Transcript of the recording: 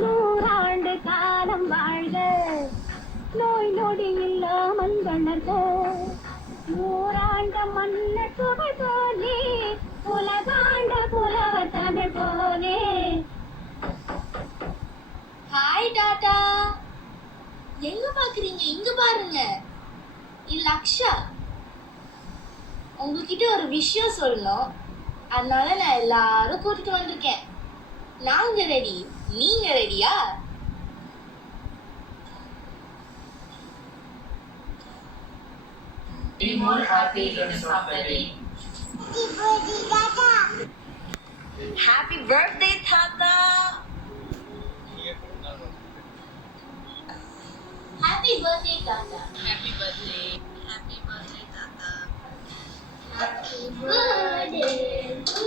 நூறாண்டு காலம் வாழ்க, நோய் நொடி இல்லாமல் வளர்க, நூறாண்ட மன்னர் சுவை போலே, உலகாண்ட புலவர் தமிழ் போலே. ஹாய் டாடா. எங்க பாக்குறீங்க? இங்க பாருங்க. இல்ல அக்ஷா, உங்ககிட்ட ஒரு விஷயம் சொல்லணும். அதனால நான் எல்லாரும் கூட்டிட்டு வந்திருக்கேன். நாங்க ரெடி, நீங்க ரெடியா? Be more happy rest of the day. Happy birthday, Tata! Happy birthday Tata. Happy birthday. Happy birthday, Tata. Happy birthday to